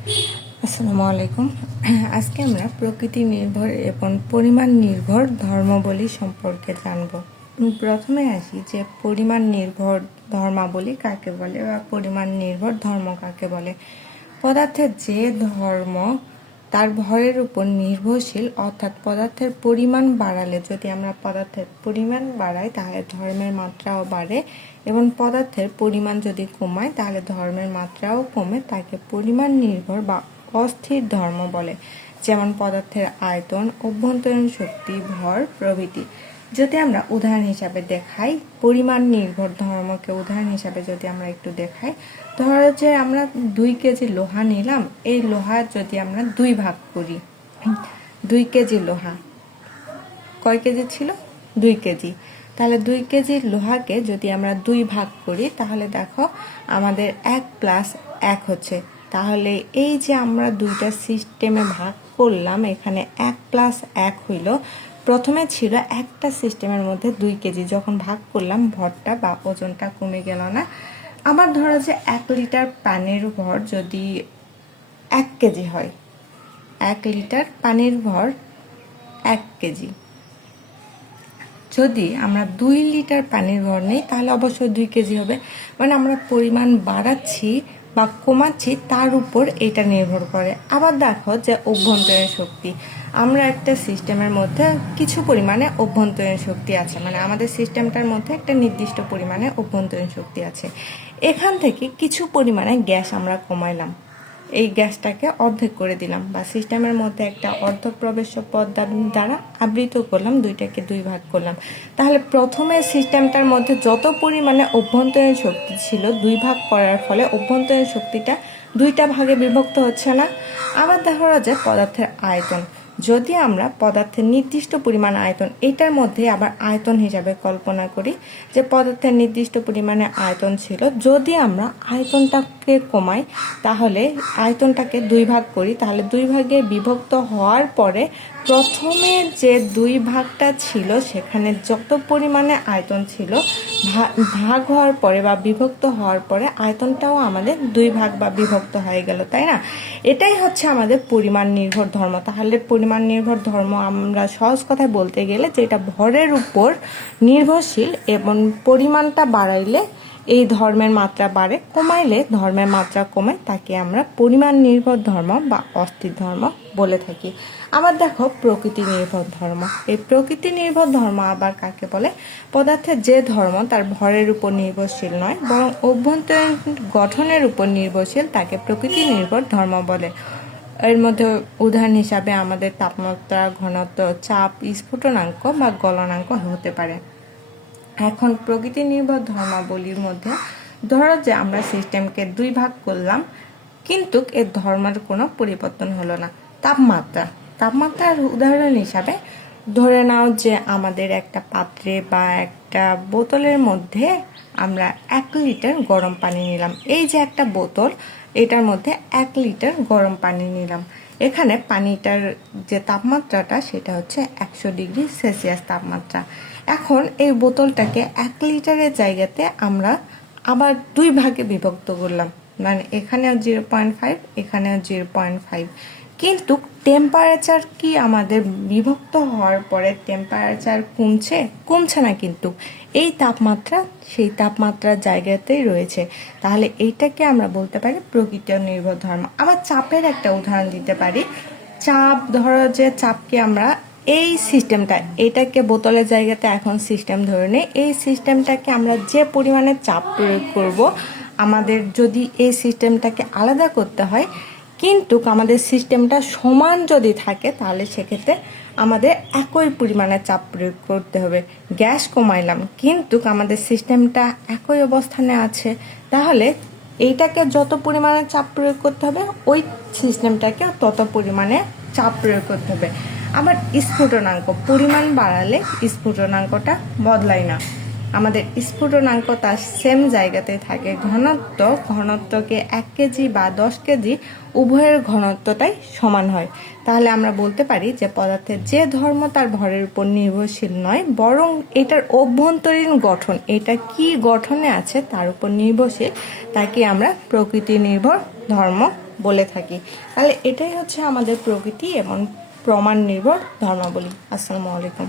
আসসালামু আলাইকুম। আজকে আমরা প্রকৃতি নির্ভর এবং পরিমাণ নির্ভর ধর্মাবলী সম্পর্কে জানব। প্রথমে আসি যে পরিমাণ নির্ভর ধর্মাবলী কাকে বলে বা পরিমাণ নির্ভর ধর্ম কাকে বলে। পদার্থের যে ধর্ম তার ভরের উপর নির্ভরশীল, অর্থাৎ পদার্থের পরিমাণ বাড়ালে, যদি আমরা পদার্থের পরিমাণ বাড়াই তাহলে ধর্মের মাত্রাও বাড়ে, এবং পদার্থের পরিমাণ যদি কমায় তাহলে ধর্মের মাত্রাও কমে, তাকে পরিমাণ নির্ভর বা অস্থির ধর্ম বলে। যেমন পদার্থের আয়তন, অভ্যন্তরীণ শক্তি, ভর প্রভৃতি। যদি আমরা উদাহরণ হিসাবে দেখাই, পরিমাণ নির্ভর ধর্মকে উদাহরণ হিসাবে যদি আমরা একটু দেখাই, ধরো যে আমরা 2 কেজি লোহা নিলাম। এই লোহা যদি আমরা 2 ভাগ করি, 2 কেজি লোহা কয় কেজি ছিল? 2 কেজি। তাহলে 2 কেজি লোহাকে যদি আমরা 2 ভাগ করি তাহলে দেখো আমাদের 1 + 1 হচ্ছে। তাহলে এই যে আমরা দুইটা সিস্টেমে ভাগ করলাম, এখানে 1 + 1 হইল। প্রথমে ছিল একটা সিস্টেমের মধ্যে 2 কেজি, যখন ভাগ করলাম ভরটা বা ওজনটা কমে গেল না? আবার ধরো যে 1 লিটার পানির ভর যদি 1 কেজি হয়, 1 লিটার পানির ভর 1 কেজি। যদি আমরা 2 লিটার পানির ভর নিই তাহলে অবশ্যই 2 কেজি হবে। মানে আমরা পরিমাণ বাড়াচ্ছি বা কমাচ্ছি তার উপর এটা নির্ভর করে। আবার দেখো যে অভ্যন্তরীণ শক্তি, আমরা একটা সিস্টেমের মধ্যে কিছু পরিমাণে অভ্যন্তরীণ শক্তি আছে, মানে আমাদের সিস্টেমটার মধ্যে একটা নির্দিষ্ট পরিমাণে অভ্যন্তরীণ শক্তি আছে। এখান থেকে কিছু পরিমাণে গ্যাস আমরা কমাইলাম, এই গ্যাসটাকে অর্ধেক করে দিলাম, বা সিস্টেমের মধ্যে একটা অর্ধপ্রবেশ্য পথ দ্বারা আবৃত করলাম, দুইটাকে 2 ভাগ করলাম। তাহলে প্রথমে সিস্টেমটার মধ্যে যত পরিমাণে অভ্যন্তরীণ শক্তি ছিল, 2 ভাগ করার ফলে অভ্যন্তরীণ শক্তিটা 2টা ভাগে বিভক্ত হচ্ছে না? আবার দেখা যায় পদার্থের আয়তন, যদি আমরা পদার্থের নির্দিষ্ট পরিমাণ আয়তন, এটার মধ্যে আবার আয়তন হিসাবে কল্পনা করি যে পদার্থের নির্দিষ্ট পরিমাণে আয়তন ছিল, যদি আমরা আয়তনটাকে কমাই তাহলে আয়তনটাকে 2 ভাগ করি, তাহলে 2 ভাগে বিভক্ত হওয়ার পরে প্রথমে যে 2 ভাগটা ছিল সেখানে যত পরিমাণে আয়তন ছিল, ভাগ হওয়ার পরে বা বিভক্ত হওয়ার পরে আয়তনটাও আমাদের 2 ভাগ বা বিভক্ত হয়ে গেল, তাই না? এটাই হচ্ছে আমাদের পরিমাণ নির্ভর ধর্ম। তাহলে পরিমাণ নির্ভর ধর্ম আমরা সহজ কথায় বলতে গেলে যেটা ভরের উপর নির্ভরশীল এবং পরিমাণটা বাড়াইলে এই ধর্মের মাত্রা বাড়ে, কমাইলে ধর্মের মাত্রা কমে, তাকে আমরা পরিমাণ নির্ভর ধর্ম বা অস্থির ধর্ম বলে থাকি। আবার দেখো প্রকৃতি নির্ভর ধর্ম, এই প্রকৃতি নির্ভর ধর্ম আবার কাকে বলে? পদার্থের যে ধর্ম তার ভরের উপর নির্ভরশীল নয়, বরং অভ্যন্তরীণ গঠনের উপর নির্ভরশীল, তাকে প্রকৃতি নির্ভর ধর্ম বলে। এর মধ্যে উদাহরণ হিসাবে আমাদের তাপমাত্রা, ঘনত্ব, চাপ, স্ফুটনাঙ্ক বা গলনাঙ্ক হতে পারে। এখন প্রকৃতি নির্ভর ধর্মাবলীর মধ্যে ধরো যে আমরা সিস্টেমকে 2 ভাগ করলাম, কিন্তু এর ধর্মের কোনো পরিবর্তন হলো না। তাপমাত্রার উদাহরণ হিসাবে ধরে নাও যে আমাদের একটা পাত্রে বা একটা বোতলের মধ্যে আমরা 1 লিটার গরম পানি নিলাম। এই যে একটা বোতল, এটার মধ্যে 1 লিটার গরম পানি নিলাম। এখানে পানিটার যে তাপমাত্রাটা সেটা হচ্ছে 100°C তাপমাত্রা। এখন এই বোতলটাকে 1 লিটারের জায়গাতে আমরা আবার 2 ভাগে বিভক্ত করলাম, মানে এখানেও 0.5, এখানেও 0.5, কিন্তু টেম্পারেচার কি আমাদের বিভক্ত হওয়ার পরে টেম্পারেচার কমছে না, কিন্তু এই তাপমাত্রা সেই তাপমাত্রার জায়গাতেই রয়েছে। তাহলে এইটাকে আমরা বলতে পারি প্রকৃতি নির্ভর ধর্ম। আবার চাপের একটা উদাহরণ দিতে পারি। চাপ, ধরো যে চাপকে আমরা এই সিস্টেমটা, এটাকে বোতলের জায়গাতে এখন সিস্টেম ধরে নেই, এই সিস্টেমটাকে আমরা যে পরিমাণে চাপ প্রয়োগ করব, আমাদের যদি এই সিস্টেমটাকে আলাদা করতে হয় কিন্তু আমাদের সিস্টেমটা সমান যদি থাকে তাহলে সেক্ষেত্রে আমাদের একই পরিমাণে চাপ প্রয়োগ করতে হবে। গ্যাস কমাইলাম কিন্তু আমাদের সিস্টেমটা একই অবস্থানে আছে, তাহলে এইটাকে যত পরিমাণে চাপ প্রয়োগ করতে হবে ওই সিস্টেমটাকে তত পরিমাণে চাপ প্রয়োগ করতে হবে। আবার স্ফুটনাঙ্ক, পরিমাণ বাড়ালে স্ফুটনাঙ্কটা বদলায় না, আমাদের স্ফুটনাঙ্ক তার সেম জায়গাতে থাকে। ঘনত্বকে 1 কেজি বা 10 কেজি উভয়ের ঘনত্বটাই সমান হয়। তাহলে আমরা বলতে পারি যে পদার্থের যে ধর্ম তার ভরের উপর নির্ভরশীল নয়, বরং এটার অভ্যন্তরীণ গঠন, এটা কি গঠনে আছে তার উপর নির্ভরশীল, তাকে আমরা প্রকৃতি নির্ভর ধর্ম বলে থাকি। তাহলে এটাই হচ্ছে আমাদের প্রকৃতি এবং প্রমাণ নির্ভর ধর্মাবলী। আসসালামু আলাইকুম।